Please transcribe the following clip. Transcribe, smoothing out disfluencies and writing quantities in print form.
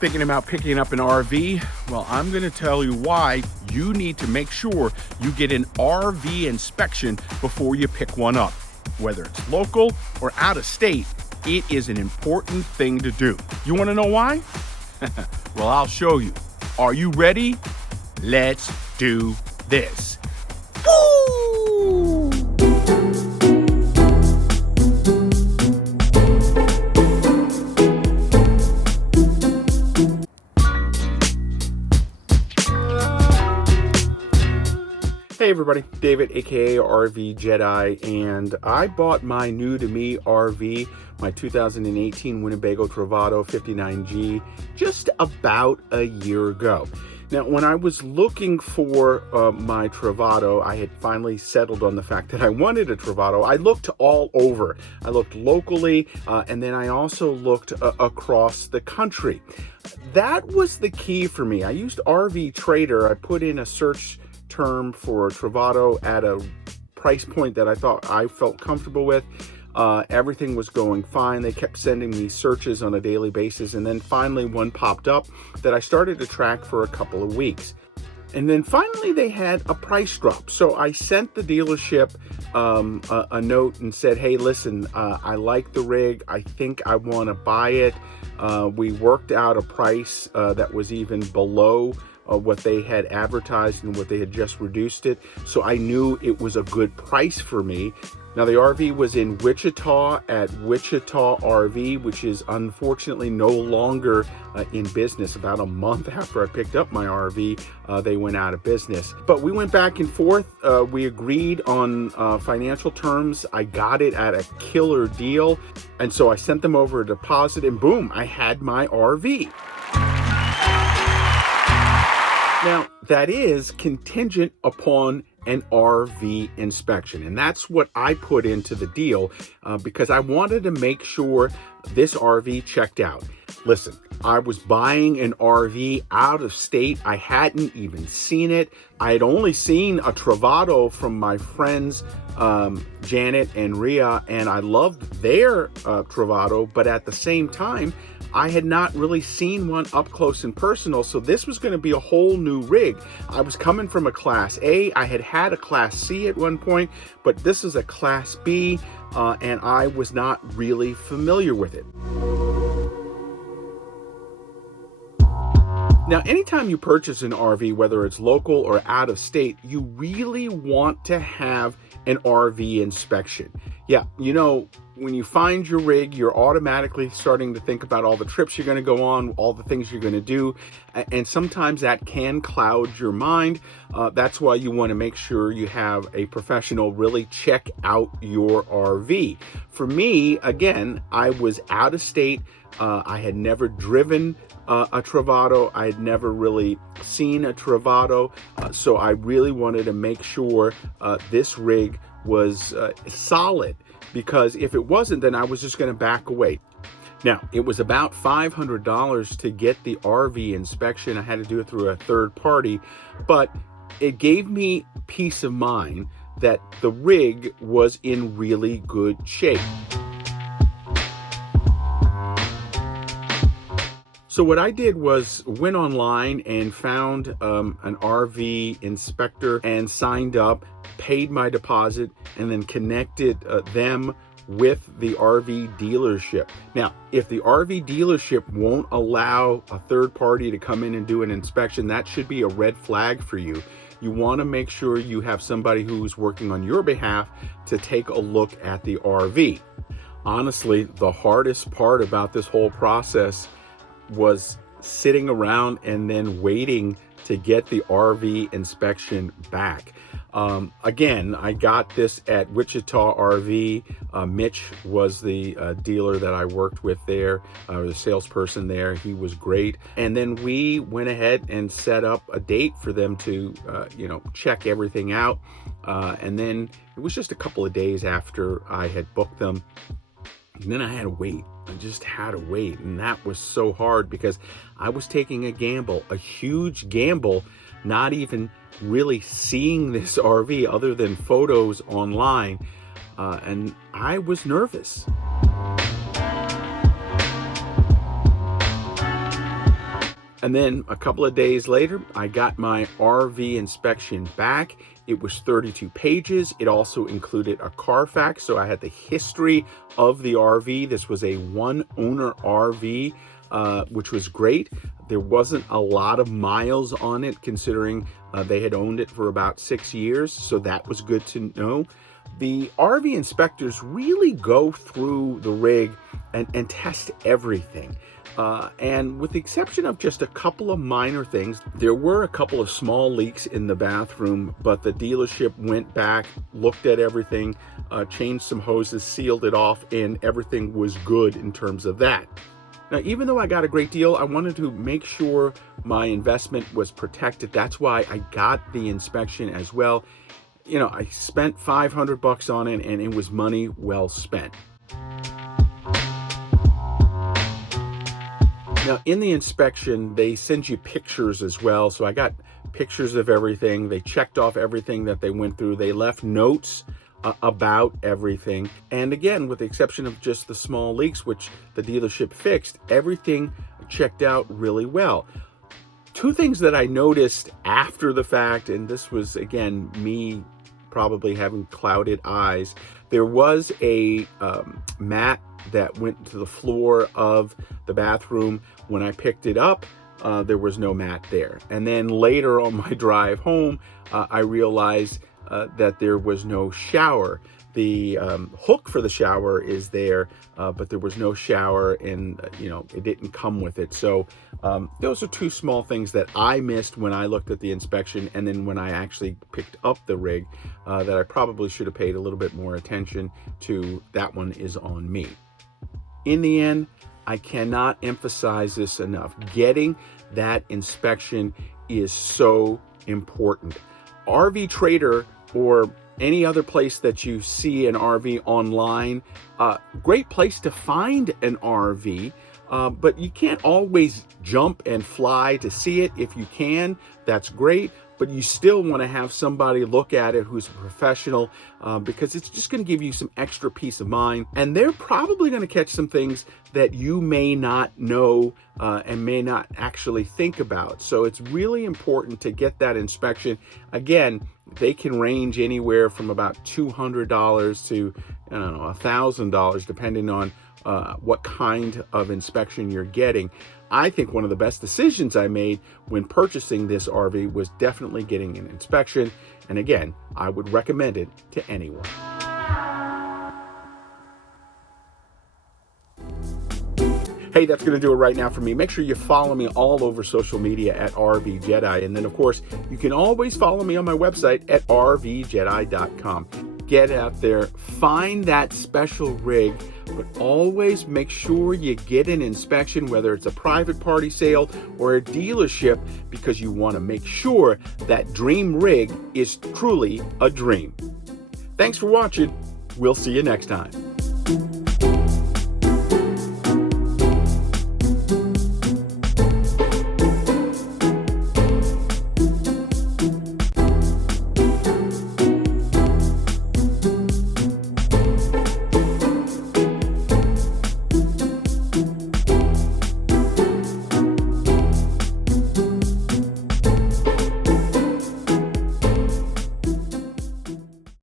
Thinking about picking up an RV? Well, I'm going to tell you why you need to make sure you get an RV inspection before you pick one up. Whether it's local or out of state, it is an important thing to do. You want to know why? Well, I'll show you. Are you ready? Let's do this. Woo! Hey everybody, David aka RVJedeye, and I bought my new to me RV, my 2018 Winnebago Travato 59G, just about a year ago. Now, when I was looking for my Travato, I had finally settled on the fact that I wanted a Travato. I looked all over. I looked locally, and then I also looked across the country. That was the key for me. I used RV Trader. I put in a search term for Travato at a price point that I felt comfortable with. Everything was going fine. They kept sending me searches on a daily basis, and then finally one popped up that I started to track for a couple of weeks. And then finally they had a price drop. So I sent the dealership a note and said, hey, listen, I like the rig. I think I want to buy it. We worked out a price that was even below what they had advertised and what they had just reduced it. So I knew it was a good price for me. Now the RV was in Wichita at Wichita RV, which is unfortunately no longer in business. About a month after I picked up my RV, they went out of business. But we went back and forth. We agreed on financial terms. I got it at a killer deal. And so I sent them over a deposit and boom, I had my RV. Now, that is contingent upon an RV inspection, and that's what I put into the deal because I wanted to make sure this RV checked out. Listen, I was buying an RV out of state. I hadn't even seen it. I had only seen a Travato from my friends Janet and Rhea, and I loved their Travato, but at the same time, I had not really seen one up close and personal, so this was going to be a whole new rig. I was coming from a Class A. I had a Class C at one point, but this is a Class B, and I was not really familiar with it. Now, anytime you purchase an RV, whether it's local or out of state, you really want to have an RV inspection. Yeah, you know, when you find your rig, you're automatically starting to think about all the trips you're going to go on, all the things you're going to do, and sometimes that can cloud your mind. That's why you want to make sure you have a professional really check out your RV. For me, again, I was out of state. I had never driven a Travato. I had never really seen a Travato, so I really wanted to make sure this rig was solid, because if it wasn't, then I was just going to back away. Now, it was about $500 to get the RV inspection. I had to do it through a third party, but it gave me peace of mind that the rig was in really good shape. So what I did was went online and found an RV inspector and signed up, paid my deposit, and then connected them with the RV dealership. Now, if the RV dealership won't allow a third party to come in and do an inspection, that should be a red flag for you. You want to make sure you have somebody who's working on your behalf to take a look at the RV. Honestly, the hardest part about this whole process was sitting around and then waiting to get the RV inspection back. Again, I got this at Wichita RV. Mitch was the dealer that I worked with there, the salesperson there. He was great. And then we went ahead and set up a date for them to, check everything out. And then it was just a couple of days after I had booked them. And then I had to wait. I just had to wait. And that was so hard because I was taking a gamble, a huge gamble, not even really seeing this RV other than photos online. And I was nervous. And then a couple of days later, I got my RV inspection back. It was 32 pages. It also included a Carfax, so I had the history of the RV. This was a one-owner RV, which was great. There wasn't a lot of miles on it, considering they had owned it for about 6 years, so that was good to know. The RV inspectors really go through the rig and test everything. And with the exception of just a couple of minor things, there were a couple of small leaks in the bathroom, but the dealership went back, looked at everything, changed some hoses, sealed it off, and everything was good in terms of that. Now, even though I got a great deal, I wanted to make sure my investment was protected. That's why I got the inspection as well. You know, I spent $500 on it, and it was money well spent. Now, in the inspection, they send you pictures as well. So I got pictures of everything. They checked off everything that they went through. They left notes about everything. And again, with the exception of just the small leaks, which the dealership fixed, everything checked out really well. Two things that I noticed after the fact, and this was, again, me probably having clouded eyes. There was a mat that went to the floor of the bathroom. When I picked it up, there was no mat there. And then later on my drive home, I realized that there was no shower. The hook for the shower is there, but there was no shower, and it didn't come with it. So those are two small things that I missed when I looked at the inspection, and then when I actually picked up the rig, that I probably should have paid a little bit more attention to. That one is on me. In the end, I cannot emphasize this enough. Getting that inspection is so important. RV Trader or any other place that you see an RV online, great place to find an RV, but you can't always jump and fly to see it. If you can, that's great, but you still want to have somebody look at it who's a professional, because it's just going to give you some extra peace of mind, and they're probably going to catch some things that you may not know and may not actually think about. So it's really important to get that inspection. Again, they can range anywhere from about $200 to, I don't know, $1,000, depending on what kind of inspection you're getting. I think one of the best decisions I made when purchasing this RV was definitely getting an inspection. And again, I would recommend it to anyone. Hey, that's going to do it right now for me. Make sure you follow me all over social media at RVJedeye. And then, of course, you can always follow me on my website at RVJedeye.com. Get out there, find that special rig, but always make sure you get an inspection, whether it's a private party sale or a dealership, because you want to make sure that dream rig is truly a dream. Thanks for watching. We'll see you next time.